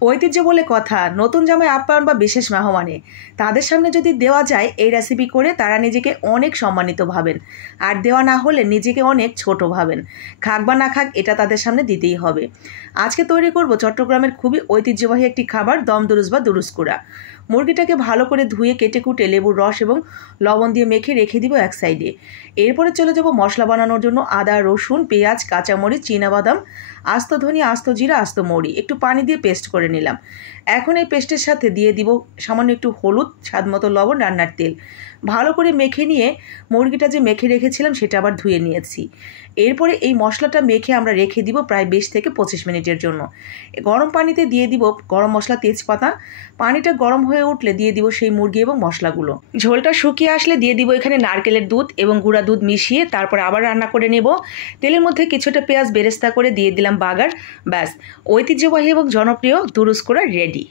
ঐতিহ্য বলে কথা, নতুন জামাই আপ্যায়ন বা বিশেষ মেহমানে তাদের সামনে যদি দেওয়া যায় এই রেসিপি করে, তারা নিজেকে অনেক সম্মানিত ভাবেন, আর দেওয়া না হলে নিজেকে অনেক ছোট ভাবেন। খাক বা না খাক, এটা তাদের সামনে দিতেই হবে। আজকে তৈরি করব চট্টগ্রামের খুবই ঐতিহ্যবাহী একটি খাবার, দম দুরুস বা দুরুসকুড়া। মুরগিটাকে ভালো করে ধুয়ে কেটে কুটে লেবুর রস এবং লবণ দিয়ে মেখে রেখে দিব এক সাইডে। এরপরে চলে যাব মশলা বানানোর জন্য। আদা, রসুন, পেঁয়াজ, কাঁচামরিচ, চীনাবাদাম, আস্ত ধনিয়া, আস্ত জিরা, আস্ত মৌরি একটু পানি দিয়ে পেস্ট করে নিলাম। এখন এই পেস্টের সাথে দিয়ে দিব সামান্য একটু হলুদ, স্বাদ মতো লবণ, রান্নার তেল। ভালো করে মেখে নিয়ে মুরগিটা যে মেখে রেখেছিলাম সেটা আবার ধুয়ে নিয়েছি। এরপরে এই মশলাটা মেখে আমরা রেখে দিব প্রায় 20 থেকে 25 মিনিটের জন্য। গরম পানিতে দিয়ে দিব গরম মশলা, তেজপাতা। পানিটা গরম হয়ে উঠলে দিয়ে দিব সেই মুরগি এবং মশলাগুলো। ঝোলটা শুকিয়ে আসলে দিয়ে দিব এখানে নারকেলের দুধ এবং গুঁড়া দুধ মিশিয়ে, তারপর আবার রান্না করে নেব। তেলের মধ্যে কিছুটা পেঁয়াজ বেরেস্তা করে দিয়ে দিলাম বাগার। ব্যাস, ঐতিহ্যবাহী এবং জনপ্রিয় দুরুসকুড়া রেডি।